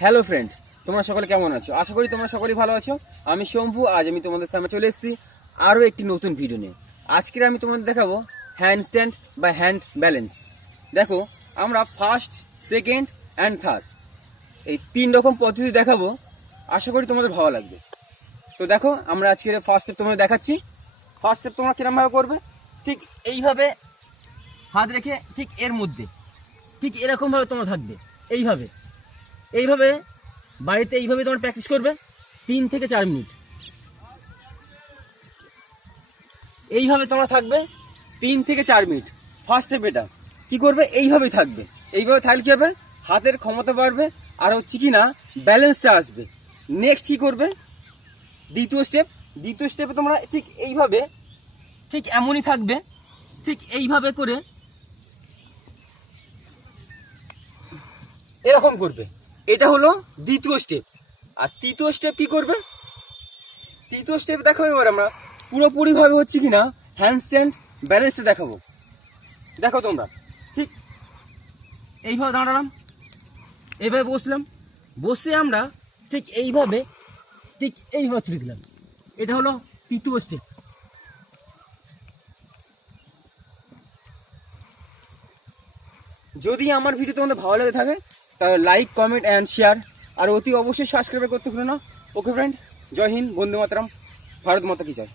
Hello friend, তোমরা সকলে কেমন আছো? আশা করি তোমরা সকলেই ভালো আছো। আমি শম্ভু, আজ আমি তোমাদের সামনে চলে এসেছি আরও একটি নতুন ভিডিও নিয়ে। আজকের আমি তোমাদের দেখাবো হ্যান্ডস্ট্যান্ড বা হ্যান্ড ব্যালেন্স। দেখো, আমরা ফার্স্ট, সেকেন্ড অ্যান্ড থার্ড এই 3 রকম পদ্ধতি দেখাবো। আশা করি তোমাদের ভালো লাগবে। তো দেখো, আমরা আজকের ফার্স্ট স্টেপ তোমাদের দেখাচ্ছি। ফার্স্ট স্টেপ তোমরা কিরমভাবে করবে, ঠিক এইভাবে হাত রেখে ঠিক এর মধ্যে ঠিক এরকমভাবে তোমরা থাকবে। এইভাবে বাড়িতে এইভাবে তোমরা প্র্যাকটিস করবে 3 থেকে 4 মিনিট। এইভাবে তোমরা থাকবে 3 থেকে 4 মিনিট। ফার্স্ট স্টেপ এটা কি করবে, এইভাবেই থাকবে। এইভাবে থাকলে কি হবে, হাতের ক্ষমতা বাড়বে আর হচ্ছে কি না ব্যালেন্সটা আসবে। নেক্সট কি করবে, দ্বিতীয় স্টেপে তোমরা ঠিক এইভাবে ঠিক এমনই থাকবে, ঠিক এইভাবে করে এরকম করবে। এটা হলো দ্বিতীয় স্টেপ। আর তৃতীয় স্টেপ কি করবে, তৃতীয় স্টেপ দেখাবো এবার আমরা পুরোপুরিভাবে হচ্ছে কি না হ্যান্ডস্ট্যান্ড ব্যালেন্সটা দেখাবো। দেখো তোমরা ঠিক এইভাবে দাঁড়ালাম, এইভাবে বসলাম, বসে আমরা ঠিক এইভাবে তুলে দিলাম। এটা হলো তৃতীয় স্টেপ। যদি আমার ভিডিও তোমাদের ভালো লেগে থাকে তাহলে লাইক, কমেন্ট অ্যান্ড শেয়ার, আর অতি অবশ্যই সাবস্ক্রাইব করতে ভুলো না। ওকে ফ্রেন্ড, জয় হিন্দ, বন্দে মাতরম, ভারত মাতা কি জয়।